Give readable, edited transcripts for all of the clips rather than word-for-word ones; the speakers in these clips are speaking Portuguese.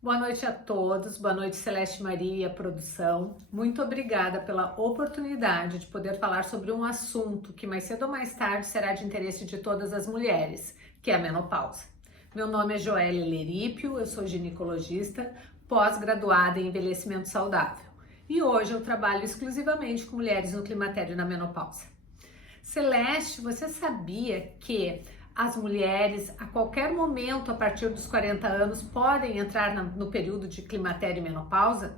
Boa noite a todos, boa noite Celeste Maria, produção. Muito obrigada pela oportunidade de poder falar sobre um assunto que mais cedo ou mais tarde será de interesse de todas as mulheres, que é a menopausa. Meu nome é Joelle Lerípio, eu sou ginecologista, pós-graduada em envelhecimento saudável. E hoje eu trabalho exclusivamente com mulheres no climatério e na menopausa. Celeste, você sabia que as mulheres, a qualquer momento, a partir dos 40 anos, podem entrar no período de climatério e menopausa?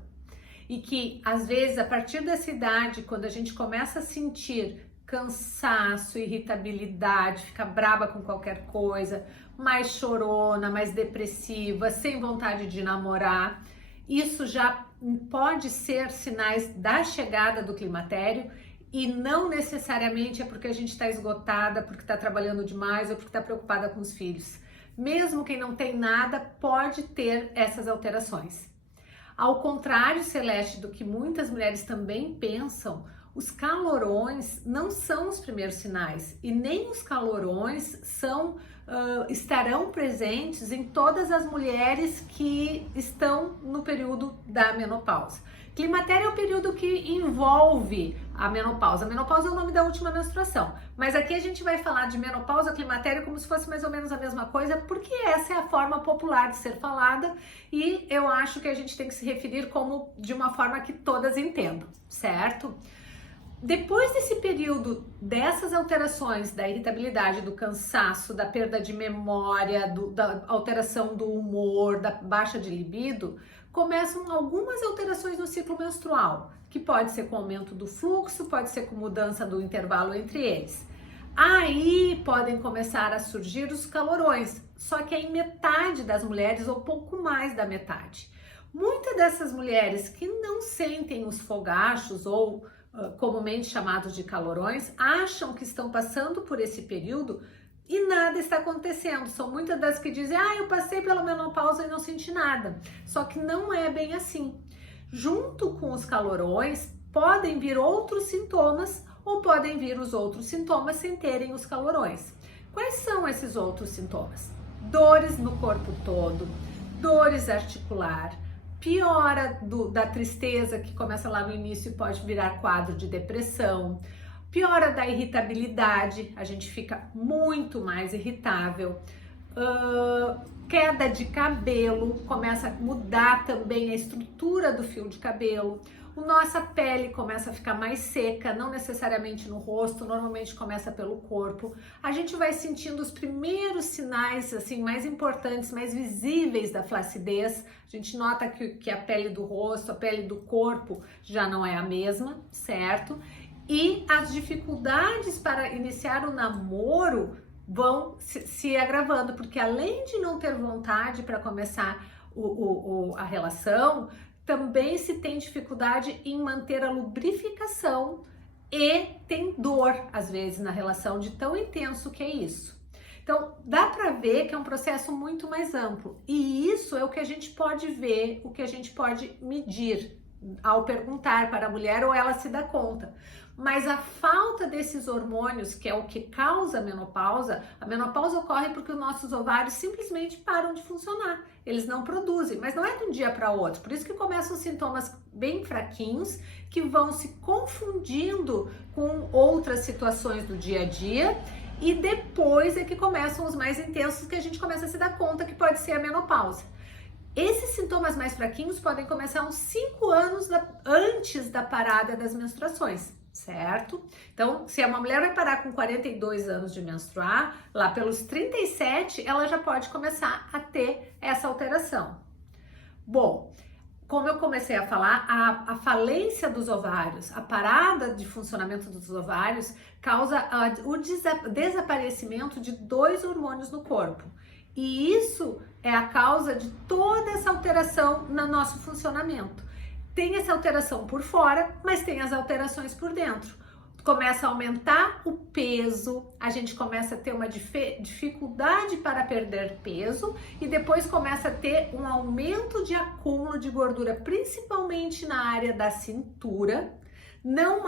E que, às vezes, a partir dessa idade, quando a gente começa a sentir cansaço, irritabilidade, fica braba com qualquer coisa, mais chorona, mais depressiva, sem vontade de namorar, isso já pode ser sinais da chegada do climatério. E não necessariamente é porque a gente está esgotada, porque está trabalhando demais ou porque está preocupada com os filhos. Mesmo quem não tem nada pode ter essas alterações. Ao contrário, Celeste, do que muitas mulheres também pensam, os calorões não são os primeiros sinais e nem os calorões estarão presentes em todas as mulheres que estão no período da menopausa. Climatério é o período que envolve a menopausa. A menopausa é o nome da última menstruação, mas aqui a gente vai falar de menopausa, climatério como se fosse mais ou menos a mesma coisa, porque essa é a forma popular de ser falada e eu acho que a gente tem que se referir como de uma forma que todas entendam, certo? Depois desse período, dessas alterações da irritabilidade, do cansaço, da perda de memória, da alteração do humor, da baixa de libido, começam algumas alterações no ciclo menstrual, que pode ser com aumento do fluxo, pode ser com mudança do intervalo entre eles. Aí podem começar a surgir os calorões, só que é em metade das mulheres ou pouco mais da metade. Muitas dessas mulheres que não sentem os fogachos ou comumente chamados de calorões, acham que estão passando por esse período e nada está acontecendo. São muitas das que dizem, eu passei pela menopausa e não senti nada. Só que não é bem assim. Junto com os calorões, podem vir outros sintomas ou podem vir os outros sintomas sem terem os calorões. Quais são esses outros sintomas? Dores no corpo todo, dores articular, piora da tristeza, que começa lá no início e pode virar quadro de depressão, piora da irritabilidade, a gente fica muito mais irritável, queda de cabelo, começa a mudar também a estrutura do fio de cabelo, nossa pele começa a ficar mais seca, não necessariamente no rosto, normalmente começa pelo corpo. A gente vai sentindo os primeiros sinais assim mais importantes, mais visíveis da flacidez. A gente nota que a pele do rosto, a pele do corpo já não é a mesma, certo? E as dificuldades para iniciar o namoro vão se agravando, porque além de não ter vontade para começar a relação, também se tem dificuldade em manter a lubrificação e tem dor, às vezes, na relação de tão intenso que é isso. Então, dá para ver que é um processo muito mais amplo e isso é o que a gente pode ver, o que a gente pode medir ao perguntar para a mulher ou ela se dá conta. Mas a falta desses hormônios, que é o que causa a menopausa ocorre porque os nossos ovários simplesmente param de funcionar. Eles não produzem, mas não é de um dia para outro. Por isso que começam sintomas bem fraquinhos, que vão se confundindo com outras situações do dia a dia. E depois é que começam os mais intensos, que a gente começa a se dar conta que pode ser a menopausa. Esses sintomas mais fraquinhos podem começar uns 5 anos antes da parada das menstruações, certo? Então, se uma mulher vai parar com 42 anos de menstruar, lá pelos 37, ela já pode começar a ter essa alteração. Bom, como eu comecei a falar, a falência dos ovários, a parada de funcionamento dos ovários causa o desaparecimento de 2 hormônios no corpo. E isso é a causa de toda essa alteração no nosso funcionamento. Tem essa alteração por fora, mas tem as alterações por dentro. Começa a aumentar o peso, a gente começa a ter uma dificuldade para perder peso e depois começa a ter um aumento de acúmulo de gordura, principalmente na área da cintura, não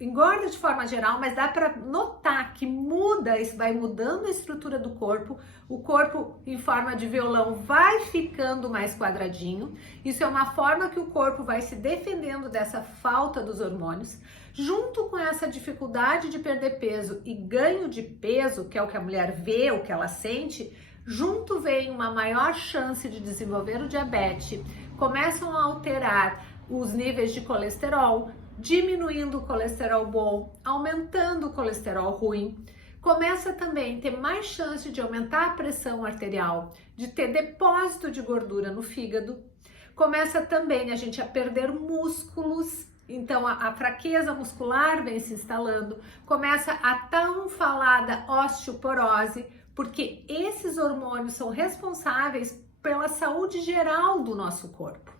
engorda de forma geral, mas dá para notar que muda, isso vai mudando a estrutura do corpo, o corpo em forma de violão vai ficando mais quadradinho, isso é uma forma que o corpo vai se defendendo dessa falta dos hormônios, junto com essa dificuldade de perder peso e ganho de peso, que é o que a mulher vê, o que ela sente, junto vem uma maior chance de desenvolver o diabetes, começam a alterar os níveis de colesterol, diminuindo o colesterol bom, aumentando o colesterol ruim. Começa também a ter mais chance de aumentar a pressão arterial, de ter depósito de gordura no fígado. Começa também a gente a perder músculos, então a fraqueza muscular vem se instalando. Começa a tão falada osteoporose, porque esses hormônios são responsáveis pela saúde geral do nosso corpo.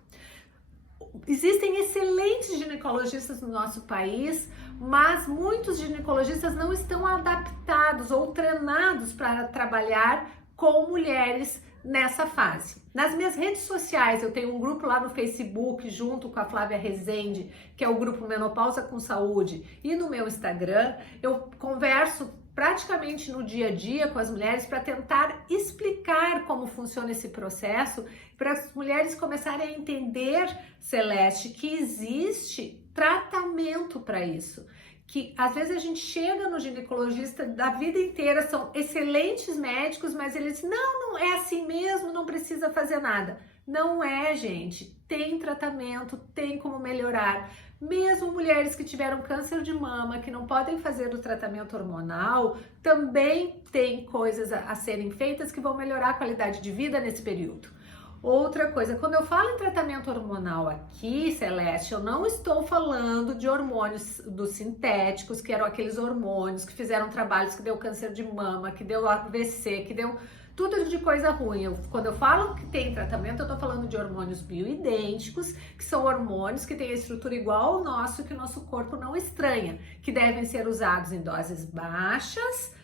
Existem excelentes ginecologistas no nosso país, mas muitos ginecologistas não estão adaptados ou treinados para trabalhar com mulheres nessa fase. Nas minhas redes sociais, eu tenho um grupo lá no Facebook, junto com a Flávia Rezende, que é o grupo Menopausa com Saúde, e no meu Instagram, eu converso praticamente no dia a dia com as mulheres para tentar explicar como funciona esse processo, para as mulheres começarem a entender, Celeste, que existe tratamento para isso. Que às vezes a gente chega no ginecologista da vida inteira, são excelentes médicos, mas eles dizem, não é assim mesmo, não precisa fazer nada. Não é, gente, tem tratamento, tem como melhorar. Mesmo mulheres que tiveram câncer de mama, que não podem fazer o tratamento hormonal, também tem coisas a serem feitas que vão melhorar a qualidade de vida nesse período. Outra coisa, quando eu falo em tratamento hormonal aqui, Celeste, eu não estou falando de hormônios dos sintéticos, que eram aqueles hormônios que fizeram trabalhos que deu câncer de mama, que deu AVC, que deu tudo de coisa ruim. Quando eu falo que tem tratamento, eu estou falando de hormônios bioidênticos, que são hormônios que têm a estrutura igual ao nosso, que o nosso corpo não estranha, que devem ser usados em doses baixas,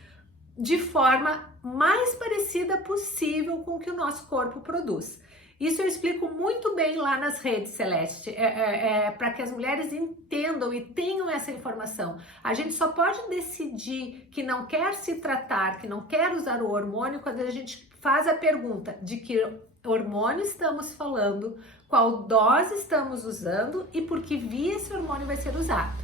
de forma mais parecida possível com o que o nosso corpo produz. Isso eu explico muito bem lá nas redes, Celeste, para que as mulheres entendam e tenham essa informação. A gente só pode decidir que não quer se tratar, que não quer usar o hormônio, quando a gente faz a pergunta de que hormônio estamos falando, qual dose estamos usando e por que via esse hormônio vai ser usado.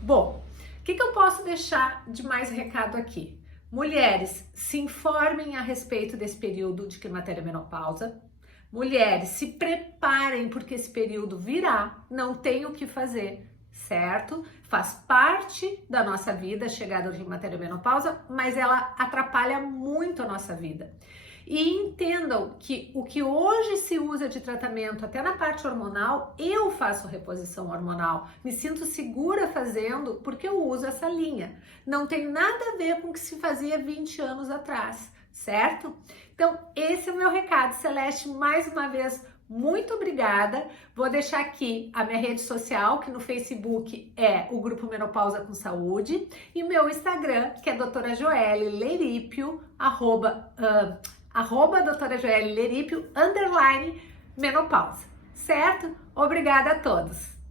Bom, o que eu posso deixar de mais recado aqui? Mulheres, se informem a respeito desse período de climatério e menopausa. Mulheres, se preparem porque esse período virá, não tem o que fazer, certo? Faz parte da nossa vida a chegada de climatério e menopausa, mas ela atrapalha muito a nossa vida. E entendam que o que hoje se usa de tratamento, até na parte hormonal, eu faço reposição hormonal. Me sinto segura fazendo porque eu uso essa linha. Não tem nada a ver com o que se fazia 20 anos atrás, certo? Então, esse é o meu recado, Celeste. Mais uma vez, muito obrigada. Vou deixar aqui a minha rede social, que no Facebook é o Grupo Menopausa com Saúde, e meu Instagram, que é doutora Joelle Leripio, doutora Joelle Leripio, _menopausa, certo? Obrigada a todos!